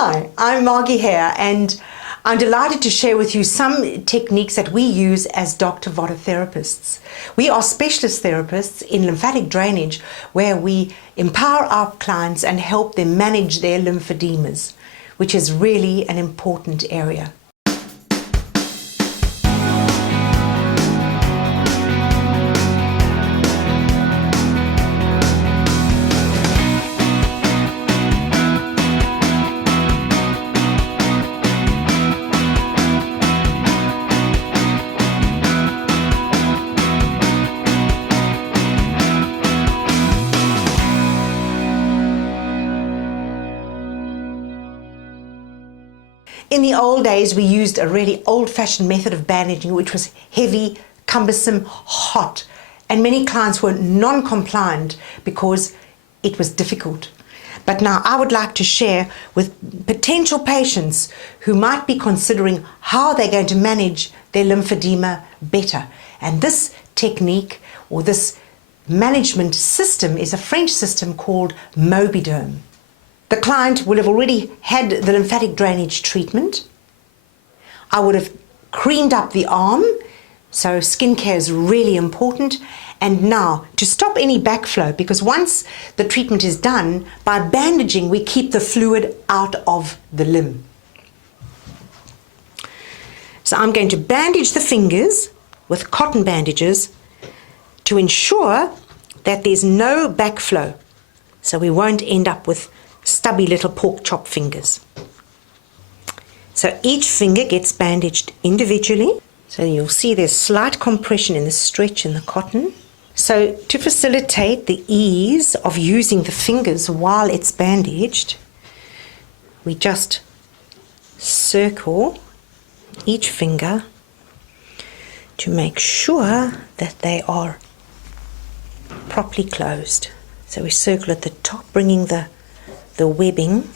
Hi, I'm Margie here, and I'm delighted to share with you some techniques that we use as Dr. Vata therapists. We are specialist therapists in lymphatic drainage, where we empower our clients and help them manage their lymphedemas, which is really an important area. In the old days, we used a really old-fashioned method of bandaging, which was heavy, cumbersome, hot, and many clients were non-compliant because it was difficult. But now I would like to share with potential patients who might be considering how they're going to manage their lymphedema better. And this technique, or this management system, is a French system called Mobiderm. The client will have already had the lymphatic drainage treatment. I would have creamed up the arm, so skincare is really important. And now, to stop any backflow, because once the treatment is done, by bandaging we keep the fluid out of the limb. So I'm going to bandage the fingers with cotton bandages to ensure that there's no backflow, so we won't end up with stubby little pork chop fingers. So each finger gets bandaged individually. So you'll see there's slight compression in the stretch in the cotton. So to facilitate the ease of using the fingers while it's bandaged, we just circle each finger to make sure that they are properly closed. So we circle at the top, bringing the webbing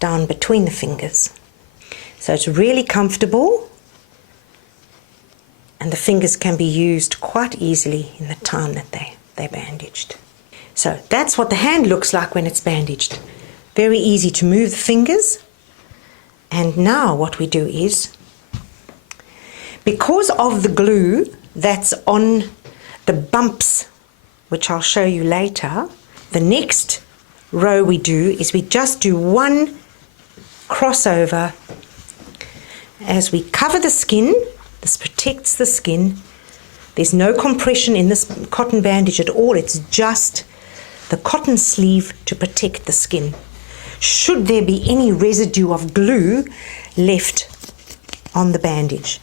down between the fingers. So it's really comfortable, and the fingers can be used quite easily in the time that they're bandaged. So that's what the hand looks like when it's bandaged. Very easy to move the fingers. And now what we do is, because of the glue that's on the bumps, which I'll show you later, the next row we do is we just do one crossover as we cover the skin. This protects the skin. There's no compression in this cotton bandage at all. It's just the cotton sleeve to protect the skin, should there be any residue of glue left on the bandage.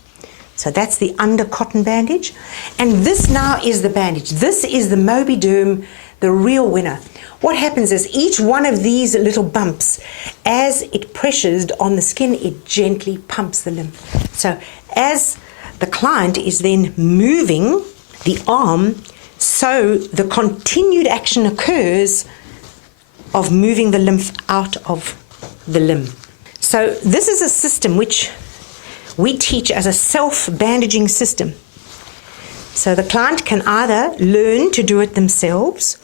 So that's the under cotton bandage. And this now is the bandage. This is the Mobiderm, the real winner. What happens is each one of these little bumps, as it pressures on the skin, it gently pumps the lymph. So as the client is then moving the arm, so the continued action occurs of moving the lymph out of the limb. So this is a system which we teach as a self-bandaging system. So the client can either learn to do it themselves,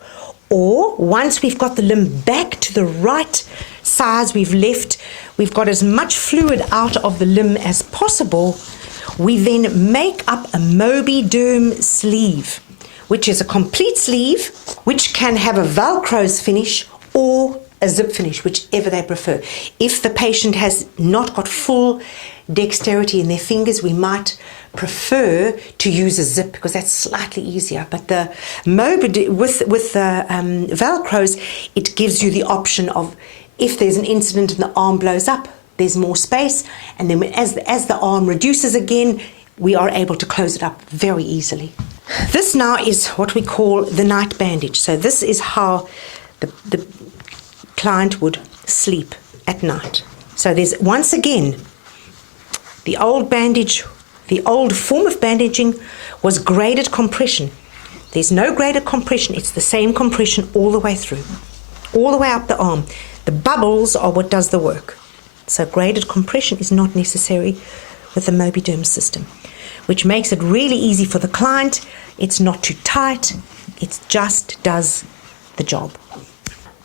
or once we've got the limb back to the right size we've got as much fluid out of the limb as possible, we then make up a Mobiderm sleeve, which is a complete sleeve, which can have a Velcro's finish or a zip finish, whichever they prefer. If the patient has not got full dexterity in their fingers, we might prefer to use a zip because that's slightly easier. But the with the Velcros, it gives you the option of, if there's an incident and the arm blows up, there's more space, and then as the arm reduces again, we are able to close it up very easily. This now is what we call the night bandage. So this is how the client would sleep at night. So there's, once again, the old bandage, the old form of bandaging was graded compression. There's no graded compression, it's the same compression all the way through, all the way up the arm. The bubbles are what does the work. So graded compression is not necessary with the Mobiderm system, which makes it really easy for the client. It's not too tight, it just does the job.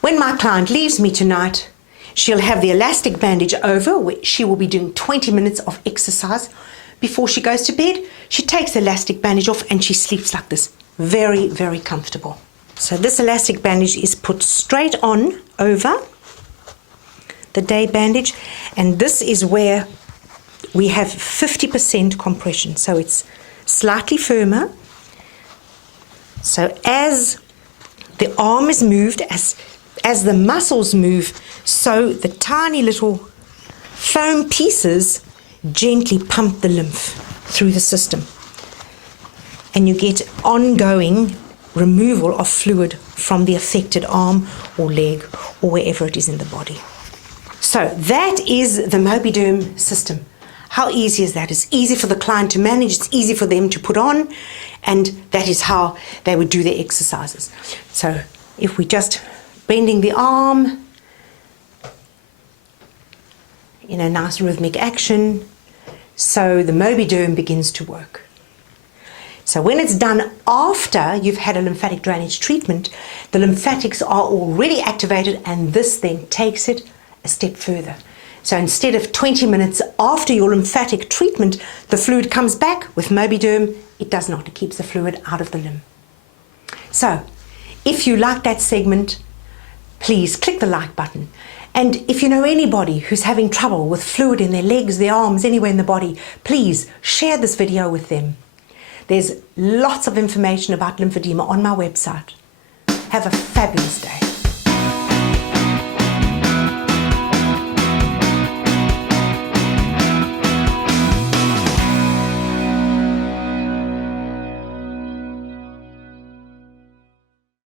When my client leaves me tonight, She'll have the elastic bandage over, which she will be doing 20 minutes of exercise. Before she goes to bed, she takes the elastic bandage off and she sleeps like this. Very, very comfortable. So this elastic bandage is put straight on over the day bandage, and this is where we have 50% compression. So it's slightly firmer. So as the arm is moved, as the muscles move, so the tiny little foam pieces gently pump the lymph through the system. And you get ongoing removal of fluid from the affected arm or leg or wherever it is in the body. So that is the Mobiderm system. How easy is that? It's easy for the client to manage, it's easy for them to put on, and that is how they would do their exercises. So if we just bending the arm in a nice rhythmic action, so the Mobiderm begins to work. So when it's done after you've had a lymphatic drainage treatment, the lymphatics are already activated, and this then takes it a step further. So instead of 20 minutes after your lymphatic treatment, the fluid comes back. With Mobiderm, it does not. It keeps the fluid out of the limb. So if you like that segment, please click the like button. And if you know anybody who's having trouble with fluid in their legs, their arms, anywhere in the body, please share this video with them. There's lots of information about lymphedema on my website. Have a fabulous day.